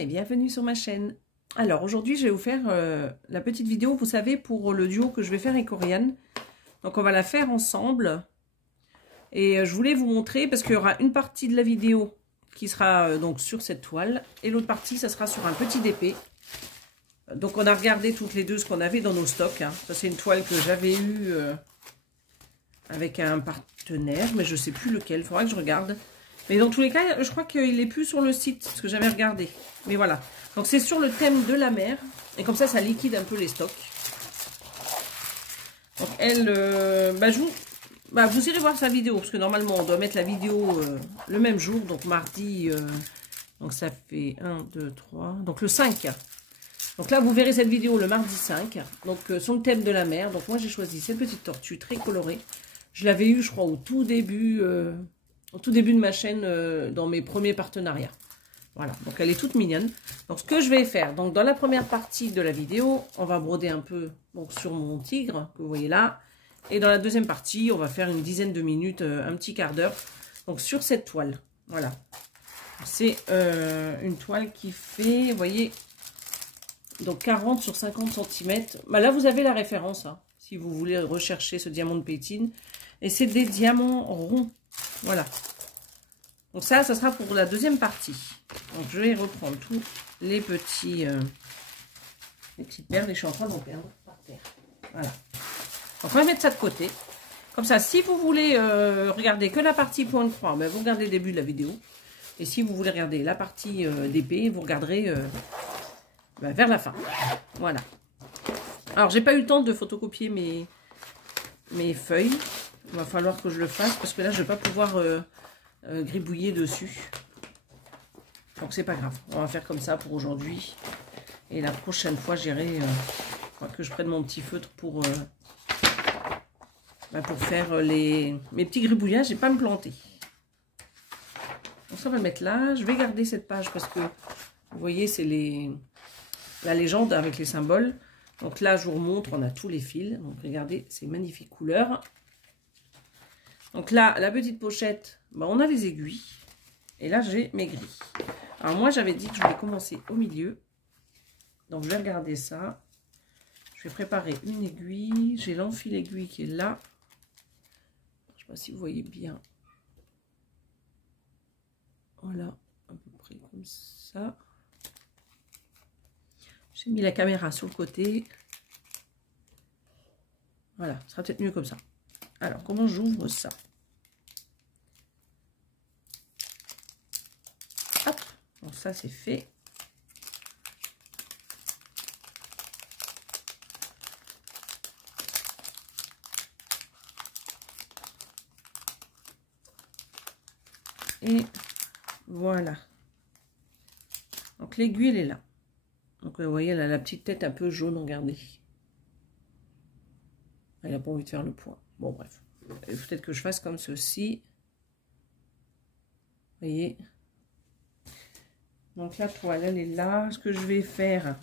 et bienvenue sur ma chaîne. Alors aujourd'hui je vais vous faire la petite vidéo, vous savez, pour le duo que je vais faire avec Oriane. Donc on va la faire ensemble. Et je voulais vous montrer, parce qu'il y aura une partie de la vidéo qui sera donc sur cette toile. Et l'autre partie, ça sera sur un petit DP. Donc on a regardé toutes les deux ce qu'on avait dans nos stocks. Hein. Ça c'est une toile que j'avais eue avec un partenaire, mais je ne sais plus lequel, il faudra que je regarde. Mais dans tous les cas, je crois qu'il n'est plus sur le site, ce que j'avais regardé. Mais voilà. Donc c'est sur le thème de la mer. Et comme ça, ça liquide un peu les stocks. Donc elle, vous irez voir sa vidéo. Parce que normalement, on doit mettre la vidéo le même jour. Donc mardi, donc ça fait 1, 2, 3. Donc le 5. Donc là, vous verrez cette vidéo le mardi 5. Donc sur le thème de la mer. Donc moi, j'ai choisi cette petite tortue très colorée. Je l'avais eue, je crois, au tout début de ma chaîne, dans mes premiers partenariats. Voilà, donc elle est toute mignonne. Donc ce que je vais faire, donc dans la première partie de la vidéo, on va broder un peu donc, sur mon tigre, que vous voyez là. Et dans la deuxième partie, on va faire une dizaine de minutes, un petit quart d'heure, donc sur cette toile. Voilà. C'est une toile qui fait, vous voyez, donc 40 sur 50 cm. Bah là, vous avez la référence, hein, si vous voulez rechercher ce diamant de Pétine. Et c'est des diamants ronds. Voilà. Donc ça sera pour la deuxième partie. Donc je vais reprendre tous les petits, les petites perles et je suis en train d'en perdre par terre. Voilà. Donc on va mettre ça de côté. Comme ça, si vous voulez regarder que la partie point de croix, ben, vous regardez le début de la vidéo. Et si vous voulez regarder la partie d'épée, vous regarderez vers la fin. Voilà. Alors j'ai pas eu le temps de photocopier mes feuilles. Il va falloir que je le fasse parce que là je vais pas pouvoir gribouiller dessus. Donc c'est pas grave, on va faire comme ça pour aujourd'hui. Et la prochaine fois j'irai que je prenne mon petit feutre pour faire mes petits gribouillages et pas me planter. Donc ça on va le mettre là. Je vais garder cette page parce que vous voyez c'est la légende avec les symboles. Donc là je vous remontre, on a tous les fils. Donc regardez ces magnifiques couleurs. Donc là, la petite pochette, on a les aiguilles. Et là, j'ai mes grilles. Alors moi, j'avais dit que je voulais commencer au milieu. Donc, je vais regarder ça. Je vais préparer une aiguille. J'ai l'enfil aiguille qui est là. Je ne sais pas si vous voyez bien. Voilà, à peu près comme ça. J'ai mis la caméra sur le côté. Voilà, ce sera peut-être mieux comme ça. Alors, comment j'ouvre ça? Hop, donc ça c'est fait. Et voilà. Donc l'aiguille elle est là. Donc vous voyez, elle a la petite tête un peu jaune, regardez. Elle n'a pas envie de faire le point. Bon, bref. Peut-être que je fasse comme ceci. Vous voyez. Donc la toile, elle est là. Ce que je vais faire,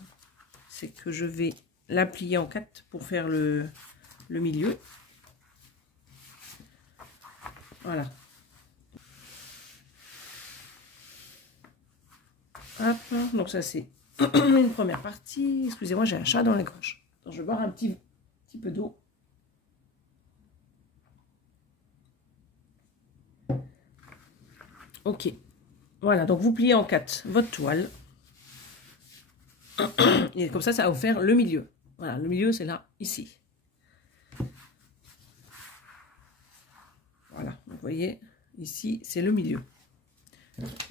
c'est que je vais la plier en 4 pour faire le milieu. Voilà. Hop. Donc ça, c'est une première partie. Excusez-moi, j'ai un chat dans la gorge. Donc, je vais boire un petit peu d'eau. Ok, voilà, donc vous pliez en 4 votre toile. Et comme ça, ça va vous faire le milieu. Voilà, le milieu, c'est là, ici. Voilà, vous voyez, ici, c'est le milieu.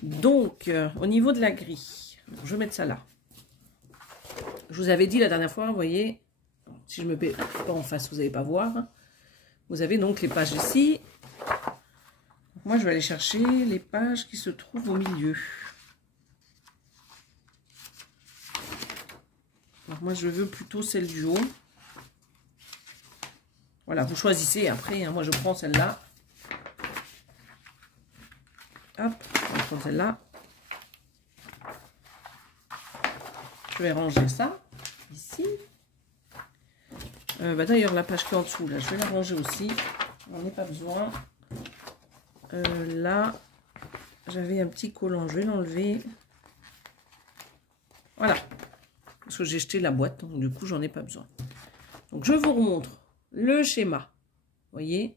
Donc, au niveau de la grille, je vais mettre ça là. Je vous avais dit la dernière fois, vous voyez, si je me mets pas en face, vous n'allez pas voir. Vous avez donc les pages ici. Moi, je vais aller chercher les pages qui se trouvent au milieu. Alors, moi, je veux plutôt celle du haut. Voilà, vous choisissez après. Hein, moi, je prends celle-là. Hop, on prend celle-là. Je vais ranger ça ici. D'ailleurs, la page qui est en dessous, là, je vais la ranger aussi. On n'en a pas besoin. Là, j'avais un petit collant, je vais l'enlever. Voilà. Parce que j'ai jeté la boîte, donc du coup, j'en ai pas besoin. Donc, je vous remontre le schéma. Vous voyez?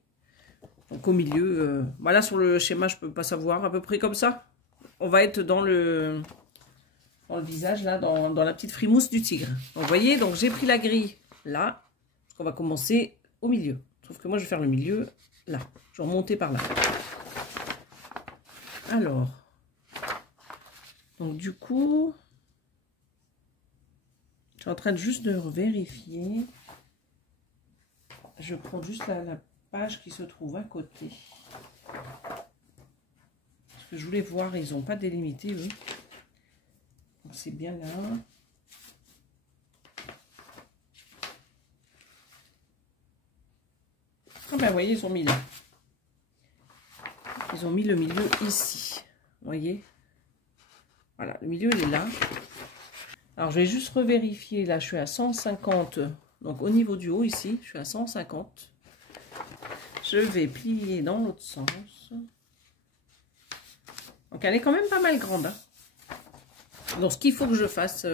Donc, au milieu, voilà, sur le schéma, je peux pas savoir, à peu près comme ça. On va être dans le visage, là, dans la petite frimousse du tigre. Donc, vous voyez, donc j'ai pris la grille là. On va commencer au milieu. Sauf que moi, je vais faire le milieu là. Je vais remonter par là. Alors, donc du coup, je suis en train de juste de vérifier. Je prends juste la page qui se trouve à côté. Parce que je voulais voir, ils n'ont pas délimité, eux. C'est bien là. Ah ben, vous voyez, ils ont mis là. Ils ont mis le milieu ici. Vous voyez? Voilà, le milieu, il est là. Alors, je vais juste revérifier. Là, je suis à 150. Donc, au niveau du haut, ici, je suis à 150. Je vais plier dans l'autre sens. Donc, elle est quand même pas mal grande. Hein. Donc, ce qu'il faut que je fasse,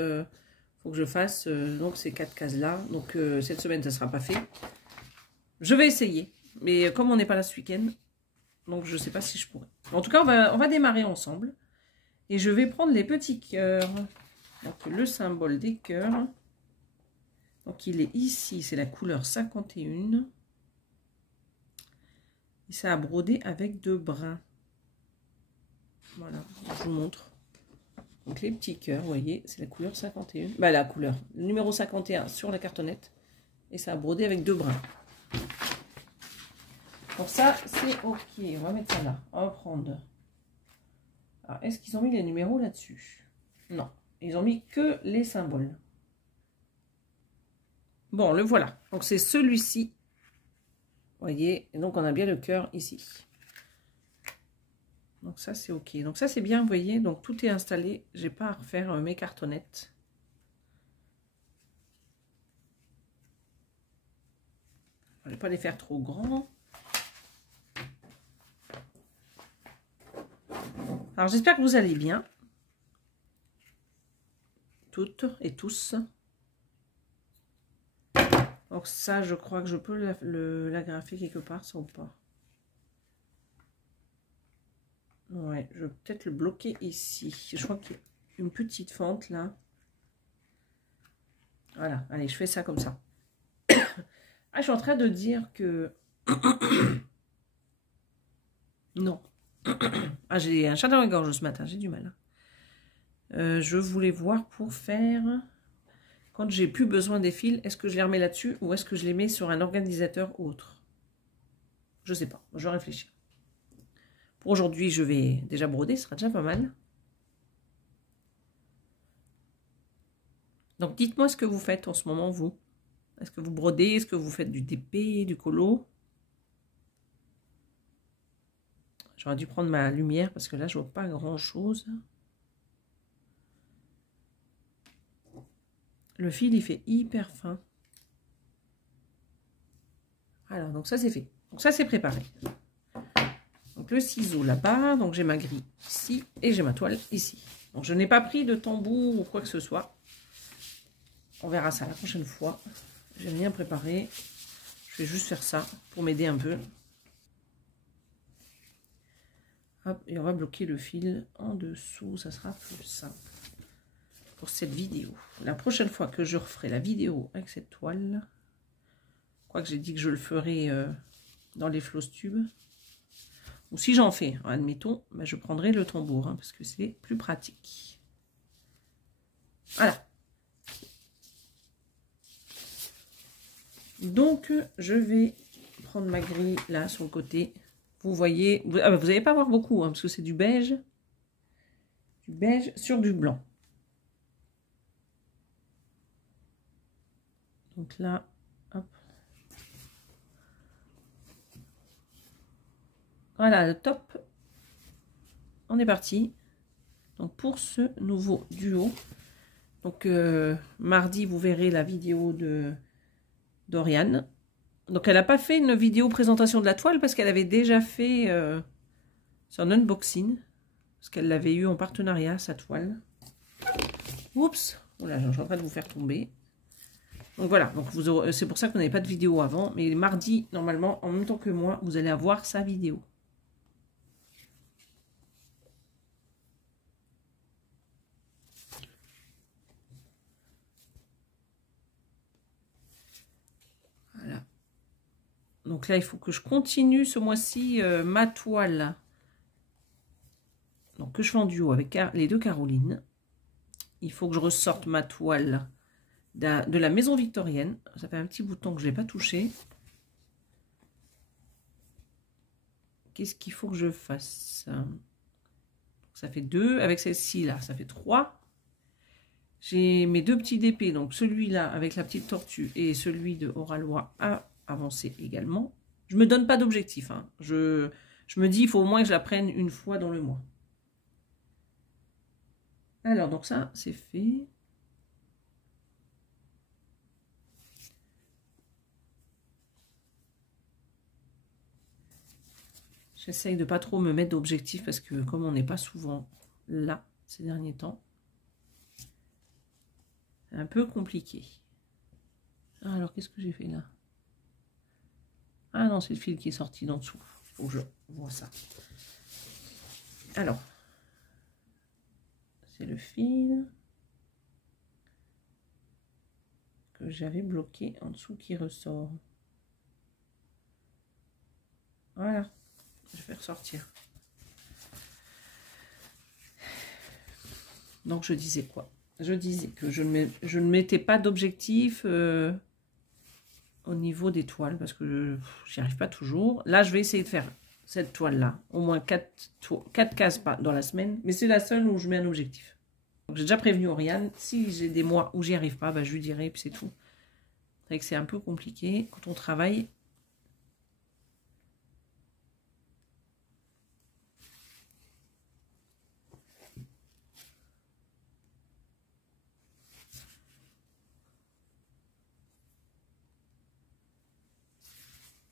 donc ces 4 cases-là. Donc, cette semaine, ça ne sera pas fait. Je vais essayer. Mais comme on n'est pas là ce week-end, donc je ne sais pas si je pourrais. En tout cas, on va démarrer ensemble. Et je vais prendre les petits cœurs. Donc, le symbole des cœurs. Donc, il est ici. C'est la couleur 51. Et ça a brodé avec 2 brins. Voilà, je vous montre. Donc, les petits cœurs, vous voyez, c'est la couleur 51. Bah, la couleur, le numéro 51 sur la cartonnette. Et ça a brodé avec 2 brins. Donc, ça, c'est OK. On va mettre ça là. On va prendre. Alors, est-ce qu'ils ont mis les numéros là-dessus? Non. Ils ont mis que les symboles. Bon, le voilà. Donc, c'est celui-ci. Vous voyez, et donc on a bien le cœur ici. Donc ça, c'est OK. Donc ça, c'est bien, vous voyez. Donc tout est installé. J'ai pas à refaire mes cartonnettes. Je ne vais pas les faire trop grands. Alors, j'espère que vous allez bien. Toutes et tous. Donc ça, je crois que je peux l'agrafer quelque part, ça ou pas? Ouais, je vais peut-être le bloquer ici. Je crois qu'il y a une petite fente là. Voilà, allez, je fais ça comme ça. Ah, je suis en train de dire que... non. Ah, j'ai un chat dans la gorge ce matin, j'ai du mal. Je voulais voir pour faire... Quand j'ai plus besoin des fils, est-ce que je les remets là-dessus ou est-ce que je les mets sur un organisateur autre? Je sais pas, je vais réfléchir. Pour aujourd'hui, je vais déjà broder, ce sera déjà pas mal. Donc, dites-moi ce que vous faites en ce moment, vous. Est-ce que vous brodez? Est-ce que vous faites du TP, du colo? J'aurais dû prendre ma lumière parce que là, je vois pas grand-chose. Le fil, il fait hyper fin. Alors, donc ça, c'est fait. Donc ça, c'est préparé. Donc le ciseau là-bas. Donc j'ai ma grille ici et j'ai ma toile ici. Donc je n'ai pas pris de tambour ou quoi que ce soit. On verra ça la prochaine fois. J'ai rien préparé. Je vais juste faire ça pour m'aider un peu. Hop, et on va bloquer le fil en dessous. Ça sera plus simple pour cette vidéo. La prochaine fois que je referai la vidéo avec cette toile, quoique j'ai dit que je le ferai dans les floss tubes, ou si j'en fais, admettons, ben je prendrai le tambour hein, parce que c'est plus pratique. Voilà. Donc je vais prendre ma grille là sur le côté. Vous voyez, vous n'allez pas voir beaucoup hein, parce que c'est du beige sur du blanc. Donc là, hop. Voilà, le top. On est parti. Donc pour ce nouveau duo. Donc mardi, vous verrez la vidéo d'Oriane. Donc elle n'a pas fait une vidéo présentation de la toile parce qu'elle avait déjà fait son unboxing. Parce qu'elle l'avait eu en partenariat, sa toile. Oups, voilà, je suis en train de vous faire tomber. Donc voilà, donc c'est pour ça que vous n'avez pas de vidéo avant. Mais mardi, normalement, en même temps que moi, vous allez avoir sa vidéo. Voilà. Donc là, il faut que je continue ce mois-ci ma toile. Donc que je fais en duo avec les deux Carolines. Il faut que je ressorte ma toile de la maison victorienne. Ça fait un petit bout de temps que je ne l'ai pas touché. Qu'est-ce qu'il faut que je fasse? Ça fait 2. Avec celle-ci, là, ça fait 3. J'ai mes deux petits DP. Donc celui-là avec la petite tortue et celui de Oralois à avancer également. Je ne me donne pas d'objectif. Hein. Je me dis, il faut au moins que je la prenne une fois dans le mois. Alors, donc ça, c'est fait. J'essaye de pas trop me mettre d'objectif parce que comme on n'est pas souvent là ces derniers temps, c'est un peu compliqué. Ah, alors, qu'est-ce que j'ai fait là? Ah non, c'est le fil qui est sorti d'en dessous. Il faut que je vois ça. Alors, c'est le fil que j'avais bloqué en dessous qui ressort. Voilà, je vais ressortir. Donc je disais quoi? Je disais que je ne mettais pas d'objectif au niveau des toiles parce que j'y arrive pas toujours. Là, je vais essayer de faire cette toile-là, au moins 4 cases dans la semaine, mais c'est la seule où je mets un objectif. J'ai déjà prévenu Oriane, si j'ai des mois où j'y arrive pas, bah, je lui dirai, puis c'est tout. C'est vrai que c'est un peu compliqué quand on travaille.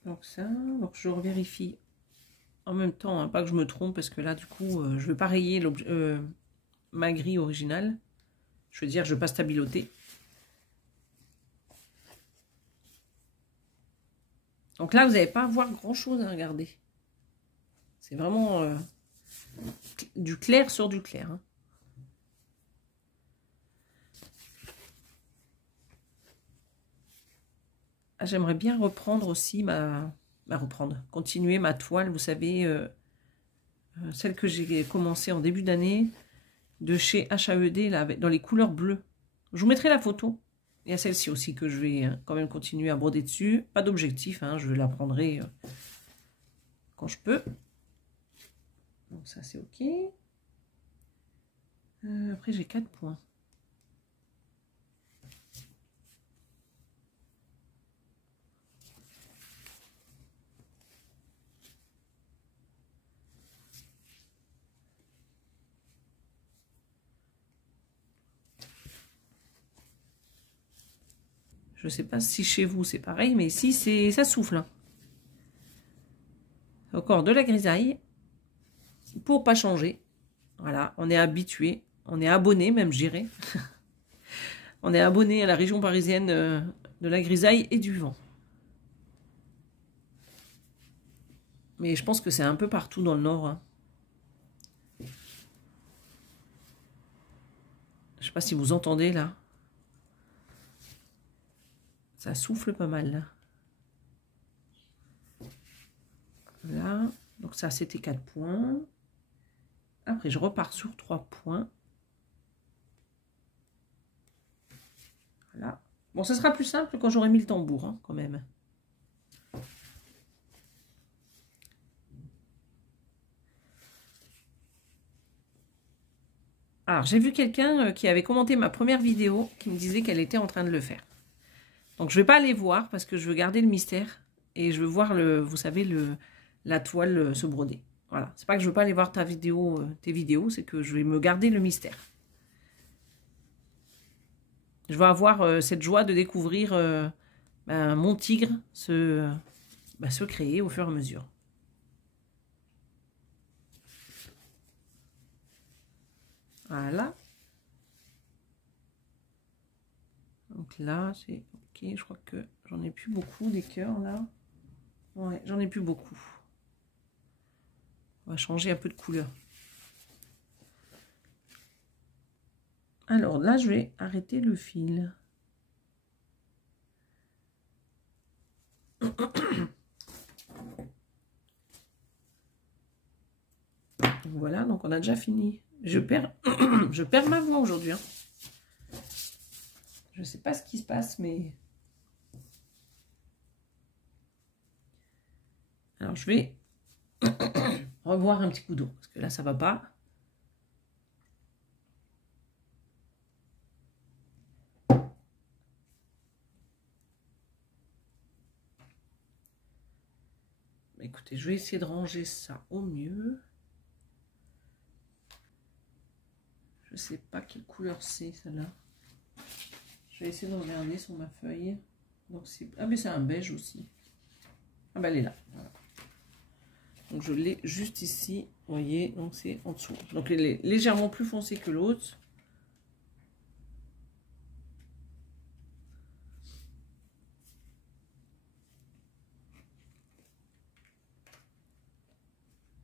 Donc ça, donc je revérifie en même temps, hein, pas que je me trompe, parce que là, du coup, je vais pas rayer ma grille originale. Je veux dire, je ne veux pas stabiloter. Donc là, vous n'allez pas voir grand-chose à regarder. C'est vraiment du clair sur du clair. Hein. Ah, j'aimerais bien reprendre aussi continuer ma toile, vous savez, celle que j'ai commencé en début d'année, de chez HAED, là, dans les couleurs bleues. Je vous mettrai la photo. Il y a celle-ci aussi que je vais quand même continuer à broder dessus. Pas d'objectif, hein, je la prendrai quand je peux. Donc ça, c'est OK. Après, j'ai 4 points. Je ne sais pas si chez vous c'est pareil, mais ici ça souffle. Hein. Encore de la grisaille pour pas changer. Voilà, on est habitué, on est abonné même, j'irai. On est abonné à la région parisienne de la grisaille et du vent. Mais je pense que c'est un peu partout dans le nord. Hein. Je sais pas si vous entendez là. Ça souffle pas mal là. Voilà. Donc ça, c'était 4 points. Après, je repars sur 3 points. Voilà. Bon, ça sera plus simple quand j'aurai mis le tambour, hein, quand même. Alors, j'ai vu quelqu'un qui avait commenté ma première vidéo qui me disait qu'elle était en train de le faire. Donc, je ne vais pas aller voir parce que je veux garder le mystère et je veux voir, vous savez, la toile se broder. Voilà. C'est pas que je veux pas aller voir tes vidéos, c'est que je vais me garder le mystère. Je vais avoir cette joie de découvrir mon tigre se créer au fur et à mesure. Voilà. Donc là, c'est ok. Je crois que j'en ai plus beaucoup des cœurs là. Ouais, j'en ai plus beaucoup. On va changer un peu de couleur. Alors là, je vais arrêter le fil. Voilà, donc on a déjà fini. Je perds ma voix aujourd'hui. Hein. Je ne sais pas ce qui se passe, mais... Alors, je vais revoir un petit coup d'eau, parce que là, ça va pas. Écoutez, je vais essayer de ranger ça au mieux. Je sais pas quelle couleur c'est, celle-là. Je vais essayer de regarder sur ma feuille. Donc c'est... Ah, mais c'est un beige aussi. Ah, bah elle est là. Voilà. Donc je l'ai juste ici. Vous voyez, donc c'est en dessous. Donc elle est légèrement plus foncée que l'autre.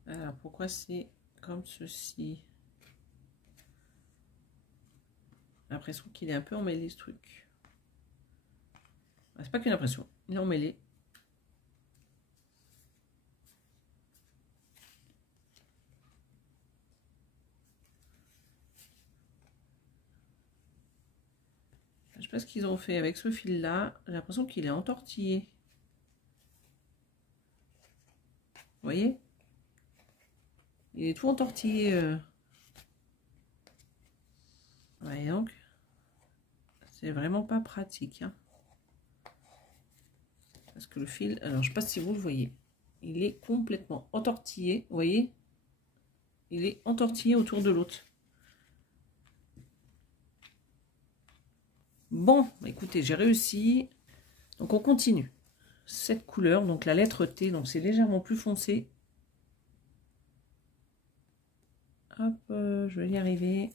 Alors pourquoi c'est comme ceci? J'ai l'impression qu'il est un peu emmêlé ce truc. C'est pas qu'une impression, il est emmêlé. Je sais pas ce qu'ils ont fait avec ce fil là. J'ai l'impression qu'il est entortillé. Vous voyez? Il est tout entortillé. Ouais, donc c'est vraiment pas pratique. Hein. Parce que le fil, alors je sais pas si vous le voyez, il est complètement entortillé. Vous voyez? Il est entortillé autour de l'autre. Bon, écoutez, j'ai réussi. Donc on continue. Cette couleur, donc la lettre T, donc c'est légèrement plus foncé. Hop, je vais y arriver.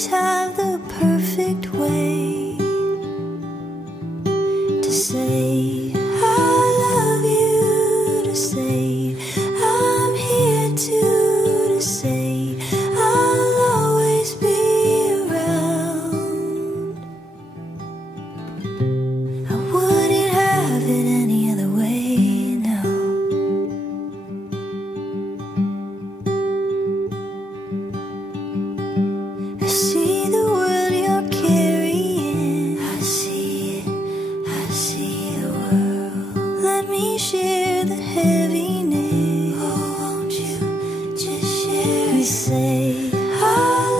always have the perfect way to say I love you, to say I'm here to say I'll always be around. I wouldn't have it any other way now. I see the world you're carrying. I see it, I see the world. Let me share the heaviness. Oh, won't you just share and say I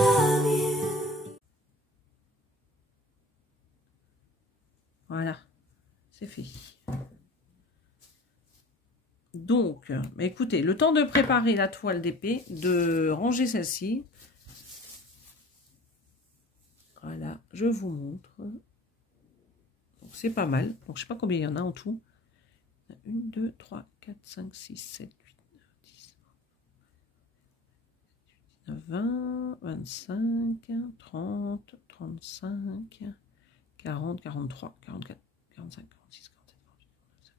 love you. Voilà, c'est fait. Donc, bah écoutez, le temps de préparer la toile d'épée, de ranger celle-ci. Voilà, je vous montre. Donc, c'est pas mal. Donc, je sais pas combien il y en a en tout. 1, 2, 3, 4, 5, 6, 7, 8, 9, 10, 19, 20, 25, 30, 35, 40, 43, 44, 45, 46, 47, 48, 49, 50,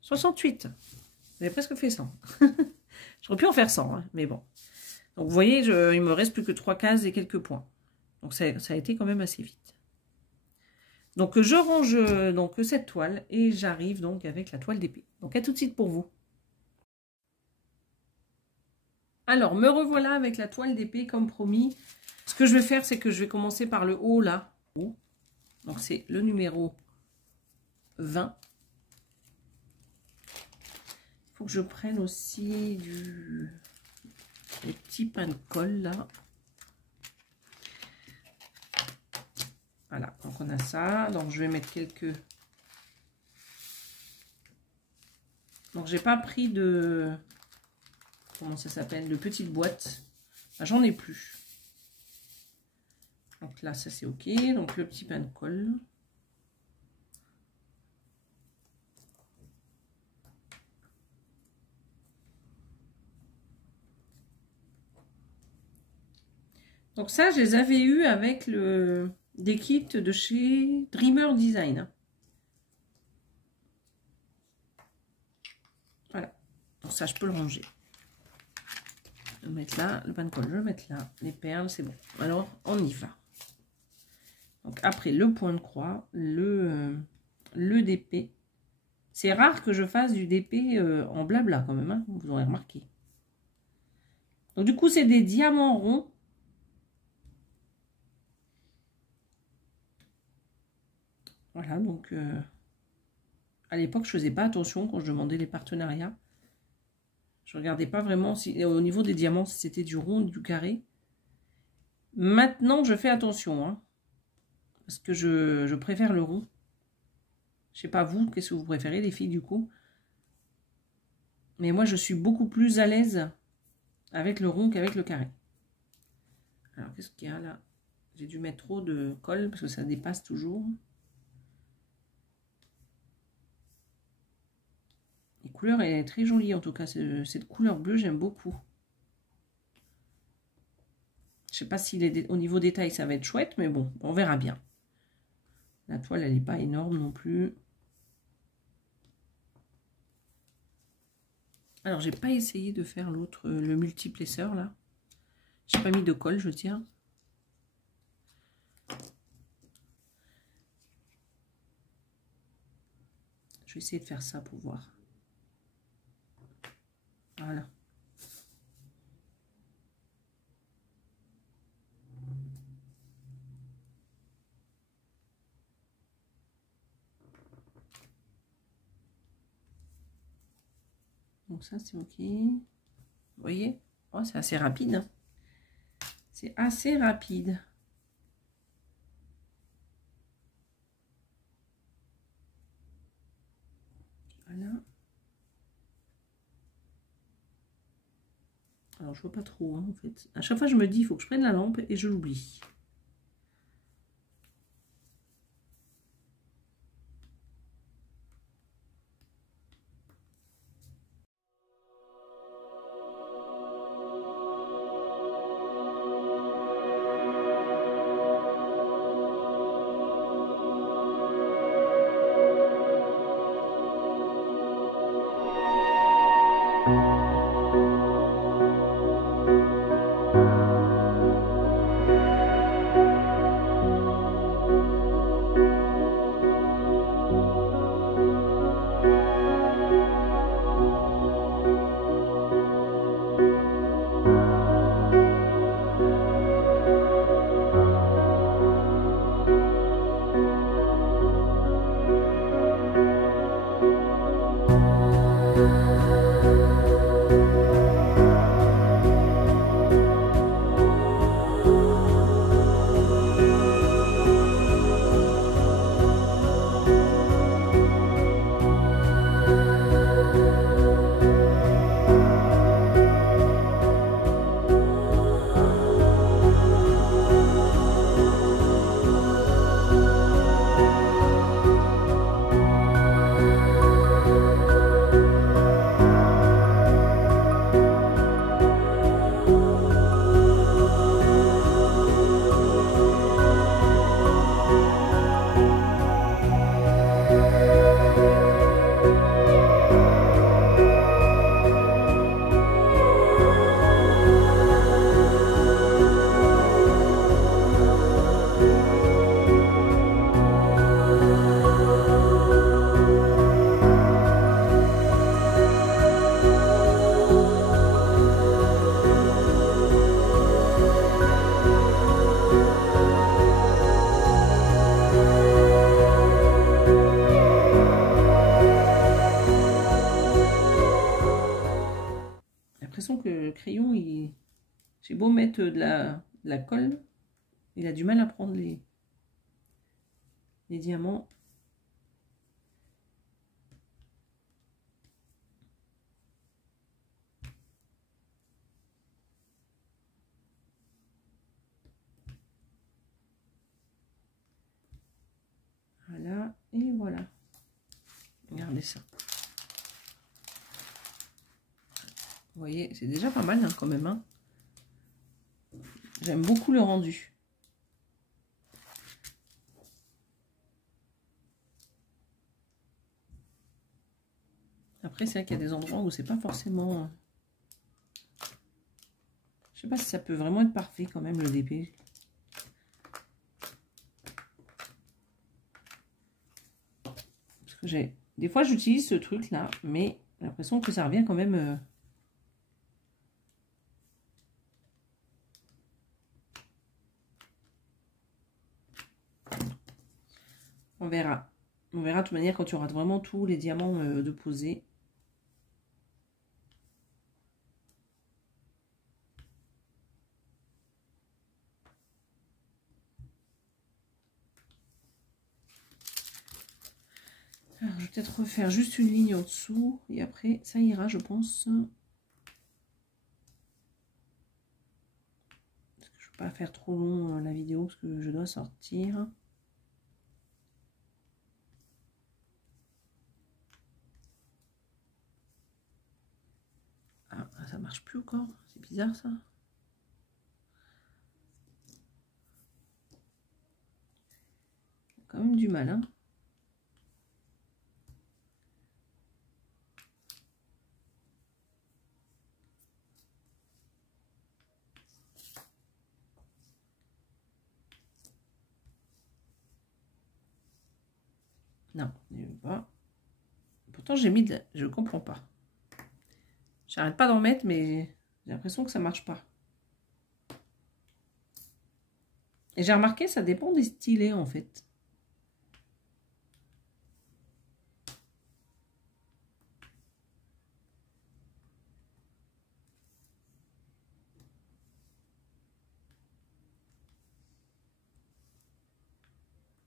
68. Vous avez presque fait 100. J'aurais pu en faire 100, hein, mais bon. Donc, vous voyez, il me reste plus que 3 cases et quelques points. Donc, ça a été quand même assez vite. Donc, je range donc cette toile et j'arrive donc avec la toile d'épée. Donc, à tout de suite pour vous. Alors, me revoilà avec la toile d'épée comme promis. Ce que je vais faire, c'est que je vais commencer par le haut, là. Donc, c'est le numéro 20. Il faut que je prenne aussi des petits pains de colle, là. Voilà, donc on a ça. Donc, je vais mettre quelques... Donc, j'ai pas pris de... Comment ça s'appelle? De petites boîtes. Enfin, j'en ai plus. Donc là, ça c'est ok. Donc, le petit pain de colle. Donc ça, je les avais eu avec des kits de chez Dreamer Design. Voilà. Donc ça, je peux le ranger. Je vais le mettre là. Le pain de colle, je vais le mettre là. Les perles, c'est bon. Alors, on y va. Donc après, le point de croix, le DP. C'est rare que je fasse du DP en blabla quand même, hein, vous aurez remarqué. Donc du coup, c'est des diamants ronds. Voilà, donc à l'époque, je faisais pas attention quand je demandais les partenariats. Je regardais pas vraiment si, au niveau des diamants, si c'était du rond ou du carré. Maintenant, je fais attention, hein, parce que je préfère le rond. Je sais pas vous, qu'est-ce que vous préférez les filles du coup. Mais moi, je suis beaucoup plus à l'aise avec le rond qu'avec le carré. Alors, qu'est-ce qu'il y a là? J'ai dû mettre trop de colle parce que ça dépasse toujours. Les couleurs, elle est très jolie en tout cas. Cette couleur bleue, j'aime beaucoup. Je sais pas si au niveau détail, ça va être chouette, mais bon, on verra bien. La toile, elle n'est pas énorme non plus. Alors, j'ai pas essayé de faire l'autre, le multiplesseur là. J'ai pas mis de colle, je tiens. Je vais essayer de faire ça pour voir. Voilà. Donc ça, c'est ok. Vous voyez? Oh, c'est assez rapide. Hein. C'est assez rapide. Voilà. Alors, je vois pas trop, hein, en fait. À chaque fois, je me dis, il faut que je prenne la lampe et je l'oublie. l'impression que le crayon, j'ai beau mettre de la colle, il a du mal à prendre les diamants. Voilà, et voilà. Regardez ça. Vous voyez, c'est déjà pas mal hein, quand même. Hein. J'aime beaucoup le rendu. Après, c'est vrai qu'il y a des endroits où c'est pas forcément... Je sais pas si ça peut vraiment être parfait quand même, le DP. Parce que des fois, j'utilise ce truc-là, mais j'ai l'impression que ça revient quand même... On verra. On verra de toute manière quand tu auras vraiment tous les diamants de poser. Alors, je vais peut-être refaire juste une ligne en dessous. Et après, ça ira, je pense. Parce que je ne veux pas faire trop long la vidéo parce que je dois sortir. Ah, ça marche plus encore. C'est bizarre ça. Quand même du mal, hein. Non, il n'y veut pas. Pourtant, j'ai mis de... Je comprends pas. J'arrête pas d'en mettre, mais j'ai l'impression que ça marche pas. Et j'ai remarqué, ça dépend des stylets, en fait.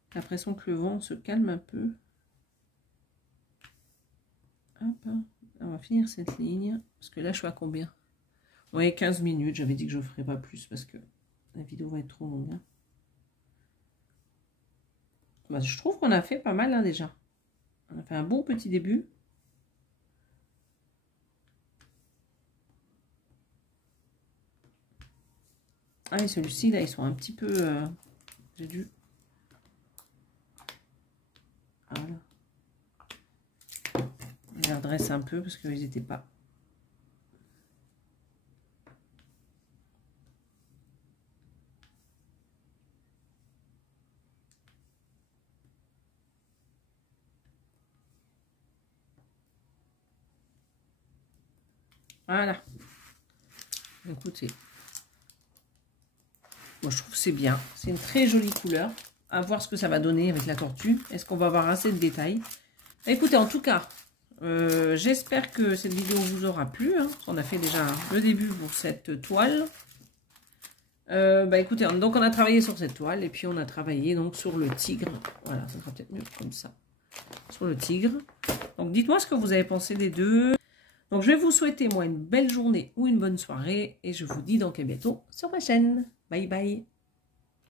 J'ai l'impression que le vent se calme un peu. Hop, on va finir cette ligne. Parce que là, je suis à combien? Ouais, 15 minutes. J'avais dit que je ne ferais pas plus parce que la vidéo va être trop longue. Hein. Bah, je trouve qu'on a fait pas mal hein, déjà. On a fait un bon petit début. Ah, et celui-ci, là, ils sont un petit peu... J'ai dû... Voilà. Je les redresse un peu parce qu'ils n'étaient pas... Voilà. Écoutez. Moi, je trouve que c'est bien. C'est une très jolie couleur. À voir ce que ça va donner avec la tortue. Est-ce qu'on va avoir assez de détails? Écoutez, en tout cas, j'espère que cette vidéo vous aura plu. Hein. On a fait déjà le début pour cette toile. Bah écoutez, donc on a travaillé sur cette toile. Et puis on a travaillé donc sur le tigre. Voilà, ça sera peut-être mieux comme ça. Sur le tigre. Donc dites-moi ce que vous avez pensé des deux. Donc je vais vous souhaiter moi une belle journée ou une bonne soirée. Et je vous dis donc à bientôt sur ma chaîne. Bye bye.